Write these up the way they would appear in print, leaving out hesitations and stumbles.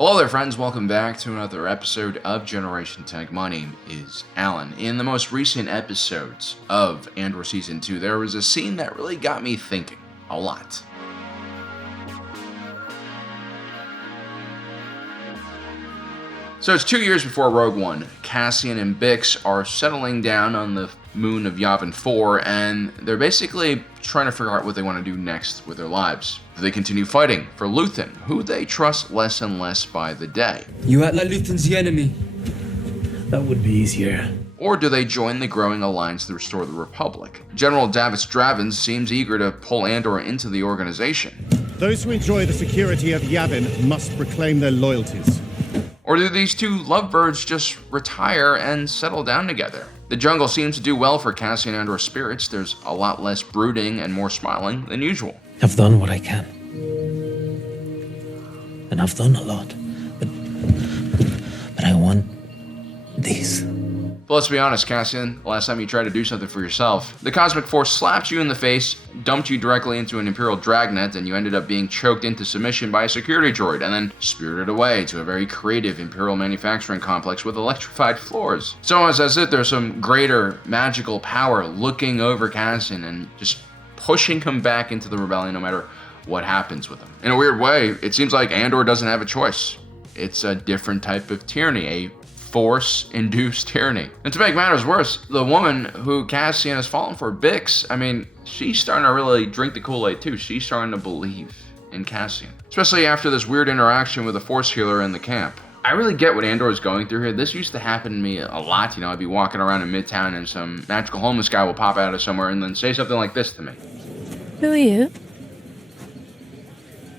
Hello there friends, welcome back to another episode of Generation Tech. My name is Alan. In the most recent episodes of Andor Season 2, there was a scene that really got me thinking a lot. So it's 2 years before Rogue One. Cassian and Bix are settling down on the moon of Yavin 4, and they're basically trying to figure out what they want to do next with their lives. Do they continue fighting for Luthen, who they trust less and less by the day? You act like Luthen's the enemy. That would be easier. Or do they join the growing alliance to restore the Republic? General Davis Dravin seems eager to pull Andor into the organization. Those who enjoy the security of Yavin must proclaim their loyalties. Or do these two lovebirds just retire and settle down together? The jungle seems to do well for Cassian Andor's spirits. There's a lot less brooding and more smiling than usual. I've done what I can. And I've done a lot. But I want these. But let's be honest, Cassian, the last time you tried to do something for yourself, the Cosmic Force slapped you in the face, dumped you directly into an Imperial dragnet, and you ended up being choked into submission by a security droid, and then spirited away to a very creative Imperial manufacturing complex with electrified floors. It's almost as if there's some greater magical power looking over Cassian and just pushing him back into the rebellion no matter what happens with him. In a weird way, it seems like Andor doesn't have a choice. It's a different type of tyranny, a Force-induced tyranny. And to make matters worse, the woman who Cassian has fallen for, Bix, she's starting to really drink the Kool-Aid too. She's starting to believe in Cassian. Especially after this weird interaction with a Force healer in the camp. I really get what Andor is going through here. This used to happen to me a lot. I'd be walking around in Midtown and some magical homeless guy will pop out of somewhere and then say something like this to me. Who are you?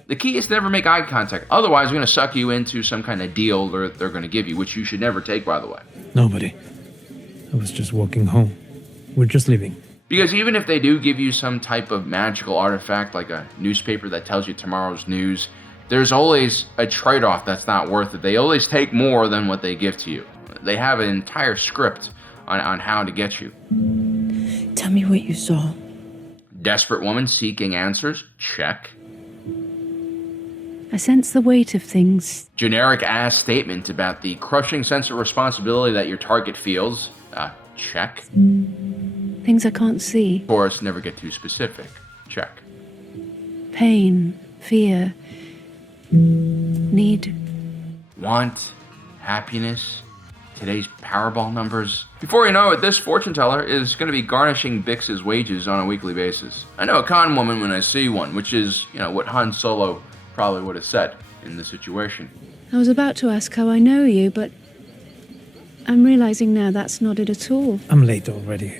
The key is to never make eye contact. Otherwise, they're going to suck you into some kind of deal they're going to give you, which you should never take, by the way. Nobody. I was just walking home. We're just leaving. Because even if they do give you some type of magical artifact, like a newspaper that tells you tomorrow's news, there's always a trade-off that's not worth it. They always take more than what they give to you. They have an entire script on how to get you. Tell me what you saw. Desperate woman seeking answers? Check. I sense the weight of things. Generic ass statement about the crushing sense of responsibility that your target feels? Check. Things I can't see. Of course, never get too specific. Check. Pain, fear, need. Want, happiness, today's Powerball numbers. Before you know it, this fortune teller is going to be garnishing Bix's wages on a weekly basis. I know a con woman when I see one, which is, what Han Solo probably would have said in the situation. I was about to ask how I know you, but I'm realizing now that's not it at all. I'm late already.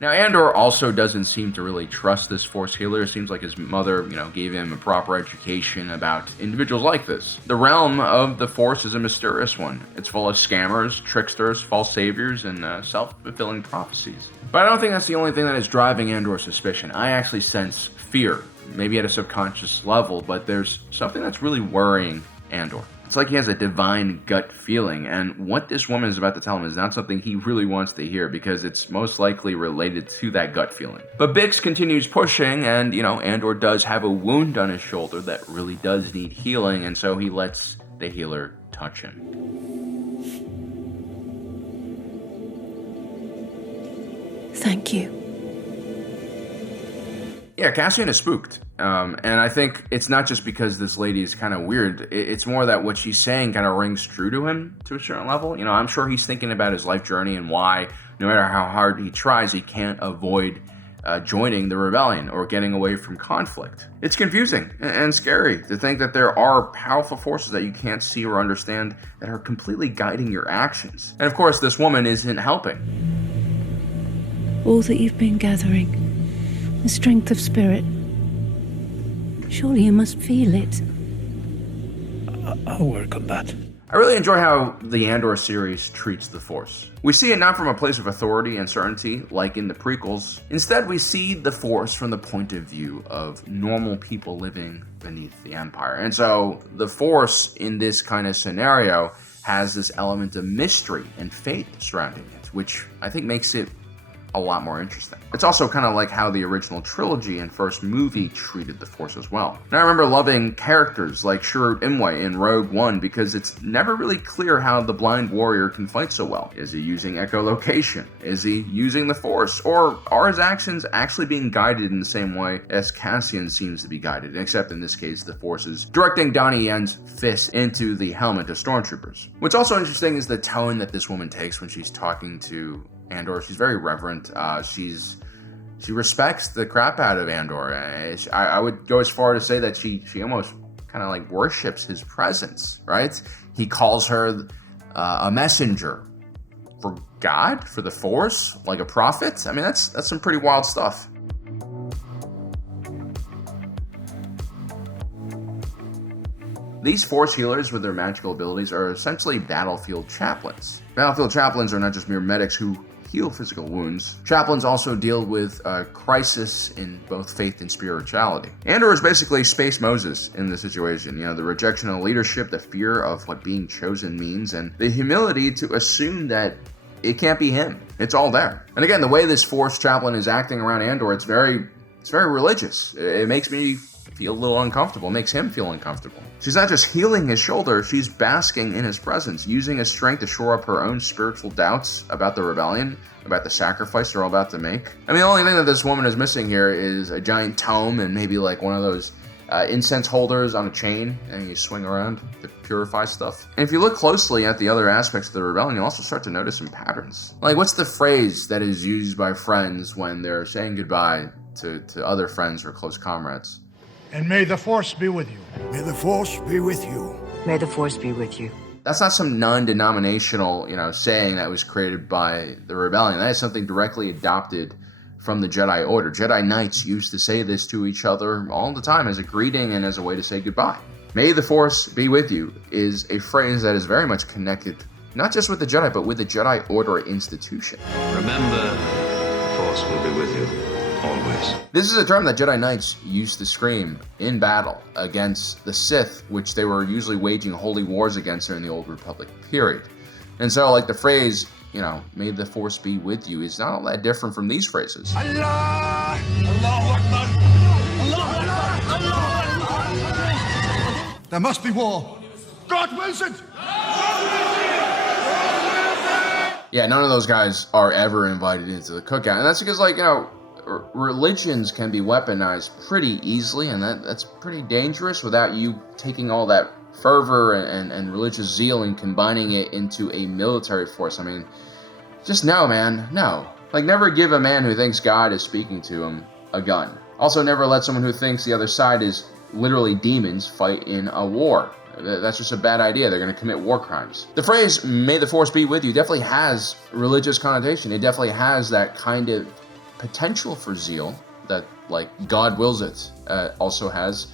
Now, Andor also doesn't seem to really trust this Force healer. It seems like his mother, gave him a proper education about individuals like this. The realm of the Force is a mysterious one. It's full of scammers, tricksters, false saviors, and self-fulfilling prophecies. But I don't think that's the only thing that is driving Andor's suspicion. I actually sense fear, maybe at a subconscious level, but there's something that's really worrying Andor. It's like he has a divine gut feeling, and what this woman is about to tell him is not something he really wants to hear because it's most likely related to that gut feeling. But Bix continues pushing, and, Andor does have a wound on his shoulder that really does need healing, and so he lets the healer touch him. Thank you. Yeah, Cassian is spooked. And I think it's not just because this lady is kind of weird. It's more that what she's saying kind of rings true to him to a certain level. I'm sure he's thinking about his life journey and why, no matter how hard he tries, he can't avoid joining the rebellion or getting away from conflict. It's confusing and scary to think that there are powerful forces that you can't see or understand that are completely guiding your actions. And of course, this woman isn't helping. All that you've been gathering, the strength of spirit. Surely you must feel it. I'll work on that. I really enjoy how the Andor series treats the Force. We see it not from a place of authority and certainty, like in the prequels. Instead, we see the Force from the point of view of normal people living beneath the Empire. And so, the Force in this kind of scenario has this element of mystery and fate surrounding it, which I think makes it a lot more interesting. It's also kind of like how the original trilogy and first movie treated the Force as well. And I remember loving characters like Chirrut Imwe in Rogue One because it's never really clear how the blind warrior can fight so well. Is he using echolocation? Is he using the Force? Or are his actions actually being guided in the same way as Cassian seems to be guided, except in this case the Force is directing Donnie Yen's fist into the helmet of stormtroopers. What's also interesting is the tone that this woman takes when she's talking to Andor. She's very reverent. She respects the crap out of Andor. I would go as far to say that she almost kind of like worships his presence, right? He calls her a messenger for God, for the Force, like a prophet. I mean, that's some pretty wild stuff. These Force healers with their magical abilities are essentially battlefield chaplains. Battlefield chaplains are not just mere medics who heal physical wounds. Chaplains also deal with crisis in both faith and spirituality. Andor is basically Space Moses in this situation. You know, the rejection of leadership, the fear of what being chosen means, and the humility to assume that it can't be him. It's all there. And again, the way this Force chaplain is acting around Andor, it's very religious. It makes me feel a little uncomfortable. It makes him feel uncomfortable. She's not just healing his shoulder, she's basking in his presence, using his strength to shore up her own spiritual doubts about the rebellion, about the sacrifice they're all about to make. I mean, the only thing that this woman is missing here is a giant tome and maybe like one of those incense holders on a chain, and you swing around to purify stuff. And if you look closely at the other aspects of the rebellion, you'll also start to notice some patterns. Like, what's the phrase that is used by friends when they're saying goodbye to other friends or close comrades? And may the Force be with you. May the Force be with you. May the Force be with you. That's not some non-denominational, saying that was created by the rebellion. That is something directly adopted from the Jedi Order. Jedi Knights used to say this to each other all the time as a greeting and as a way to say goodbye. May the Force be with you is a phrase that is very much connected, not just with the Jedi, but with the Jedi Order institution. Remember, the Force will be with you. Always. This is a term that Jedi Knights used to scream in battle against the Sith, which they were usually waging holy wars against during the Old Republic period. And so, like, the phrase, may the Force be with you, is not all that different from these phrases. Allah! Allahu Akbar! Allahu Akbar! There must be war. God wills it! Yeah, none of those guys are ever invited into the cookout. And that's because, religions can be weaponized pretty easily, and that's pretty dangerous without you taking all that fervor and religious zeal and combining it into a military force. I mean, just no, man, no. Like, never give a man who thinks God is speaking to him a gun. Also, never let someone who thinks the other side is literally demons fight in a war. That's just a bad idea. They're going to commit war crimes. The phrase, may the Force be with you, definitely has religious connotation. It definitely has that kind of potential for zeal that, God wills it, also has.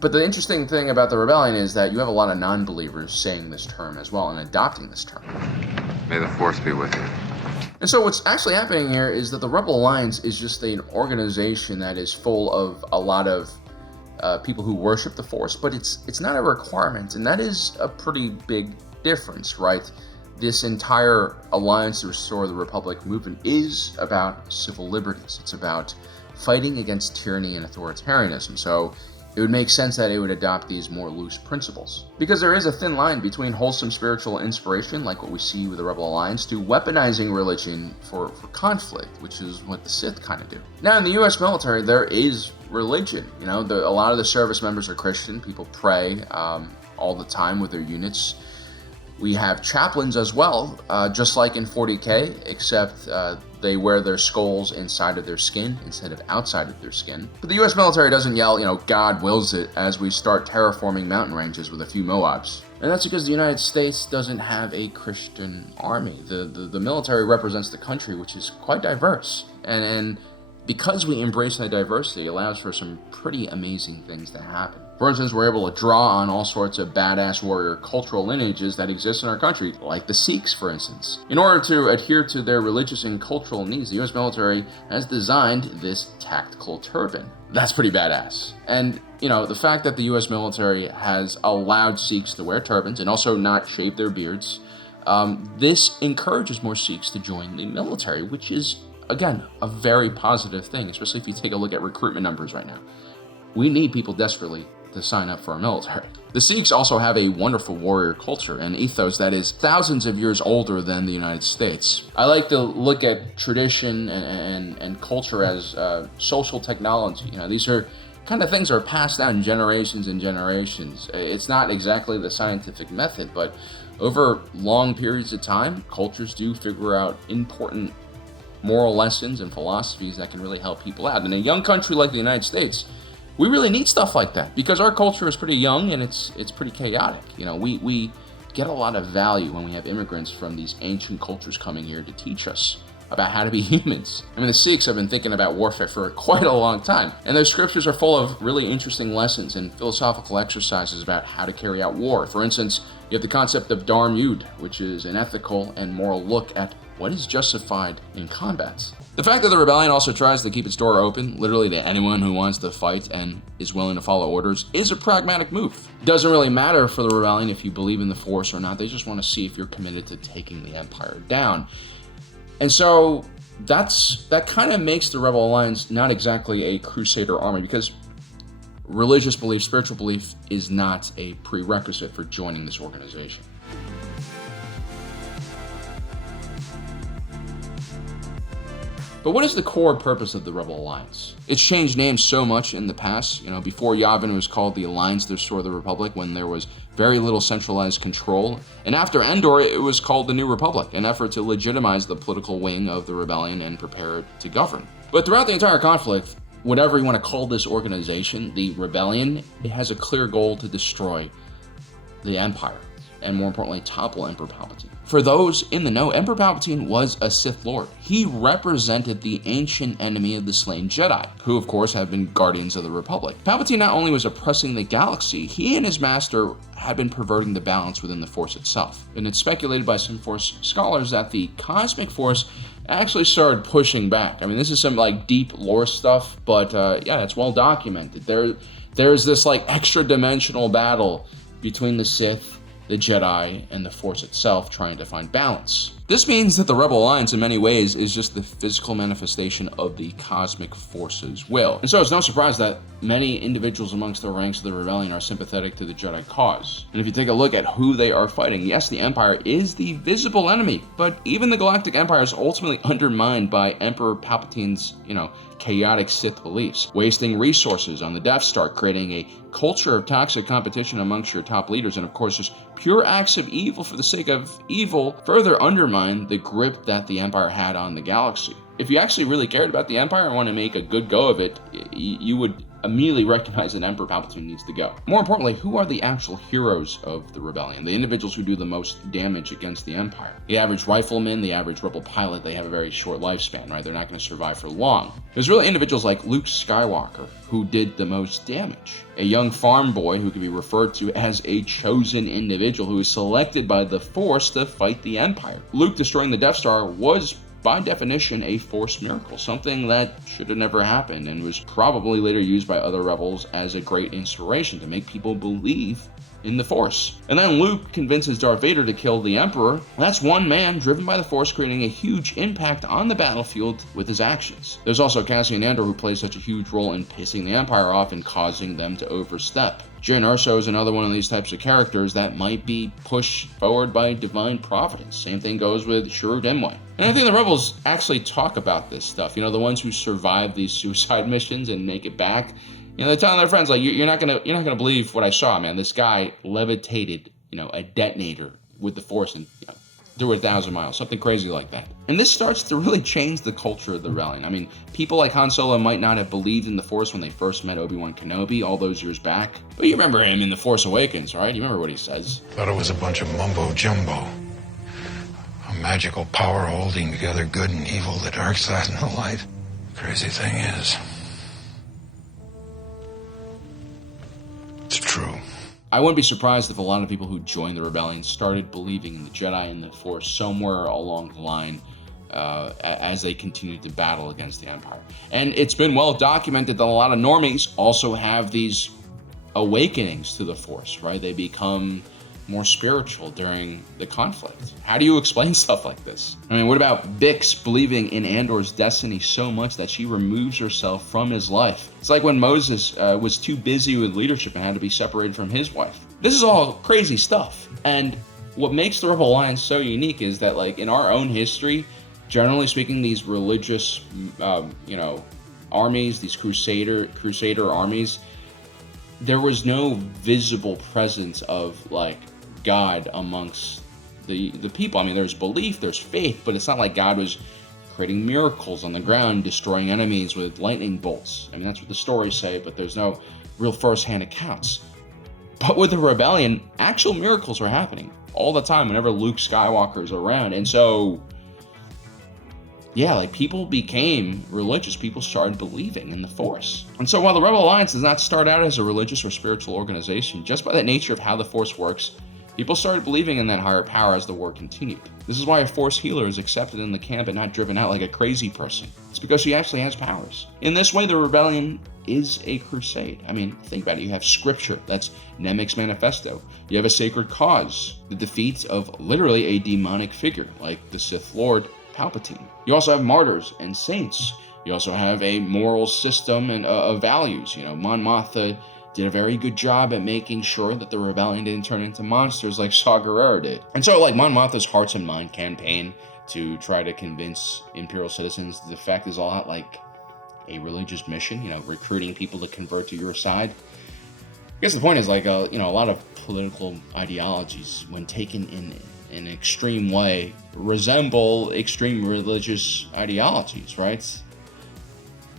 But the interesting thing about the rebellion is that you have a lot of non-believers saying this term as well and adopting this term. May the Force be with you. And so what's actually happening here is that the Rebel Alliance is just an organization that is full of a lot of people who worship the Force, but it's not a requirement, and that is a pretty big difference, right? This entire Alliance to Restore the Republic movement is about civil liberties. It's about fighting against tyranny and authoritarianism. So it would make sense that it would adopt these more loose principles. Because there is a thin line between wholesome spiritual inspiration, like what we see with the Rebel Alliance, to weaponizing religion for conflict, which is what the Sith kind of do. Now, in the U.S. military, there is religion. A lot of the service members are Christian. People pray all the time with their units. We have chaplains as well, just like in 40K, except they wear their skulls inside of their skin instead of outside of their skin. But the U.S. military doesn't yell, God wills it, as we start terraforming mountain ranges with a few Moabs. And that's because the United States doesn't have a Christian army. The military represents the country, which is quite diverse. And because we embrace that diversity, it allows for some pretty amazing things to happen. For instance, we're able to draw on all sorts of badass warrior cultural lineages that exist in our country, like the Sikhs, for instance. In order to adhere to their religious and cultural needs, the U.S. military has designed this tactical turban. That's pretty badass. And, the fact that the U.S. military has allowed Sikhs to wear turbans and also not shave their beards, This encourages more Sikhs to join the military, which is, again, a very positive thing, especially if you take a look at recruitment numbers right now. We need people desperately to sign up for our military. The Sikhs also have a wonderful warrior culture and ethos that is thousands of years older than the United States. I like to look at tradition and culture as social technology. These are kind of things that are passed down generations and generations. It's not exactly the scientific method, but over long periods of time, cultures do figure out important moral lessons and philosophies that can really help people out. In a young country like the United States, we really need stuff like that because our culture is pretty young and it's pretty chaotic. We get a lot of value when we have immigrants from these ancient cultures coming here to teach us about how to be humans. The Sikhs have been thinking about warfare for quite a long time, and their scriptures are full of really interesting lessons and philosophical exercises about how to carry out war. For instance, you have the concept of Dharm Yudh, which is an ethical and moral look at what is justified in combat. The fact that the rebellion also tries to keep its door open, literally to anyone who wants to fight and is willing to follow orders, is a pragmatic move. It doesn't really matter for the rebellion if you believe in the Force or not. They just want to see if you're committed to taking the Empire down. And so that kind of makes the Rebel Alliance not exactly a Crusader army, because religious belief, spiritual belief is not a prerequisite for joining this organization. But what is the core purpose of the Rebel Alliance? It's changed names so much in the past. Before Yavin, it was called the Alliance to Restore the Republic, when there was very little centralized control. And after Andor, it was called the New Republic, an effort to legitimize the political wing of the rebellion and prepare it to govern. But throughout the entire conflict, whatever you want to call this organization, the rebellion, it has a clear goal to destroy the Empire, and more importantly, topple Emperor Palpatine. For those in the know, Emperor Palpatine was a Sith Lord. He represented the ancient enemy of the slain Jedi, who of course have been guardians of the Republic. Palpatine not only was oppressing the galaxy, he and his master had been perverting the balance within the Force itself. And it's speculated by some Force scholars that the Cosmic Force actually started pushing back. This is some deep lore stuff, but it's well documented. There's this extra dimensional battle between the Sith, the Jedi, and the Force itself, trying to find balance. This means that the Rebel Alliance in many ways is just the physical manifestation of the Cosmic Force's will. And so it's no surprise that many individuals amongst the ranks of the rebellion are sympathetic to the Jedi cause. And if you take a look at who they are fighting, yes, the Empire is the visible enemy, but even the Galactic Empire is ultimately undermined by Emperor Palpatine's, chaotic Sith beliefs, wasting resources on the Death Star, creating a culture of toxic competition amongst your top leaders, and of course just pure acts of evil for the sake of evil further undermine the grip that the Empire had on the galaxy. If you actually really cared about the Empire and want to make a good go of it, you would immediately recognize that Emperor Palpatine needs to go. More importantly, who are the actual heroes of the rebellion? The individuals who do the most damage against the Empire. The average rifleman, the average rebel pilot, they have a very short lifespan, right? They're not going to survive for long. There's really individuals like Luke Skywalker who did the most damage. A young farm boy who can be referred to as a chosen individual who is selected by the Force to fight the Empire. Luke destroying the Death Star was, by definition, a Force miracle, something that should have never happened and was probably later used by other rebels as a great inspiration to make people believe in the Force. And then Luke convinces Darth Vader to kill the Emperor. That's one man driven by the Force, creating a huge impact on the battlefield with his actions. There's also Cassian Andor, who plays such a huge role in pissing the Empire off and causing them to overstep. Jyn Erso is another one of these types of characters that might be pushed forward by divine providence. Same thing goes with Shuru Dimway. And I think the rebels actually talk about this stuff. The ones who survive these suicide missions and make it back, they're telling their friends, you're not gonna believe what I saw, man. This guy levitated, a detonator with the Force and through 1,000 miles, something crazy like that. And this starts to really change the culture of the rebellion. People like Han Solo might not have believed in the Force when they first met Obi-Wan Kenobi all those years back, but you remember him in The Force Awakens, right? You remember what he says. Thought it was a bunch of mumbo-jumbo. A magical power holding together good and evil, the dark side and the light. Crazy thing is, it's true. I wouldn't be surprised if a lot of people who joined the rebellion started believing in the Jedi and the Force somewhere along the line as they continued to battle against the Empire. And it's been well documented that a lot of normies also have these awakenings to the Force, right? They become more spiritual during the conflict? How do you explain stuff like this? I mean, what about Bix believing in Andor's destiny so much that she removes herself from his life? It's like when Moses was too busy with leadership and had to be separated from his wife. This is all crazy stuff. And what makes the Rebel Alliance so unique is that, like, in our own history, generally speaking, these religious, armies, these crusader armies, there was no visible presence of, like, God amongst the people. I mean, there's belief, there's faith, but it's not like God was creating miracles on the ground, destroying enemies with lightning bolts. I mean, that's what the stories say, but there's no real first-hand accounts. But with the rebellion, actual miracles were happening all the time whenever Luke Skywalker is around. And so, yeah, like, people became religious. People started believing in the Force. And so while the Rebel Alliance does not start out as a religious or spiritual organization, just by the nature of how the Force works, people started believing in that higher power as the war continued. This is why a Force healer is accepted in the camp and not driven out like a crazy person. It's because she actually has powers. In this way, the rebellion is a crusade. I mean, think about it. You have scripture, that's Nemik's manifesto. You have a sacred cause, the defeat of literally a demonic figure like the Sith Lord Palpatine. You also have martyrs and saints. You also have a moral system and of values. Mon Mothma did a very good job at making sure that the rebellion didn't turn into monsters like Saw Gerrera did. And so, like, Mon Mothma's Hearts and Mind campaign to try to convince Imperial citizens the fact is all out like a religious mission, recruiting people to convert to your side. I guess the point is, like, a lot of political ideologies, when taken in an extreme way, resemble extreme religious ideologies, right?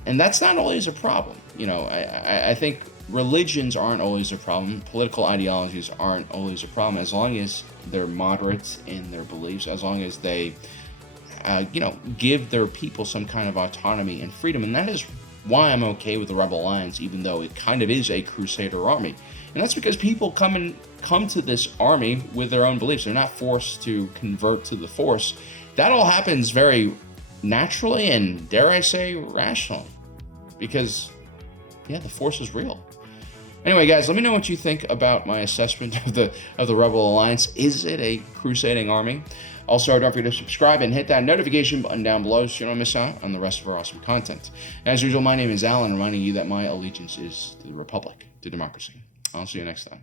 And that's not always a problem. I think religions aren't always a problem. Political ideologies aren't always a problem, as long as they're moderate in their beliefs, as long as they, give their people some kind of autonomy and freedom. And that is why I'm okay with the Rebel Alliance, even though it kind of is a Crusader army. And that's because people come to this army with their own beliefs. They're not forced to convert to the Force. That all happens very naturally and, dare I say, rationally. Because, yeah, the Force is real. Anyway, guys, let me know what you think about my assessment of the Rebel Alliance. Is it a crusading army? Also, don't forget to subscribe and hit that notification button down below so you don't miss out on the rest of our awesome content. As usual, my name is Alan, reminding you that my allegiance is to the Republic, to democracy. I'll see you next time.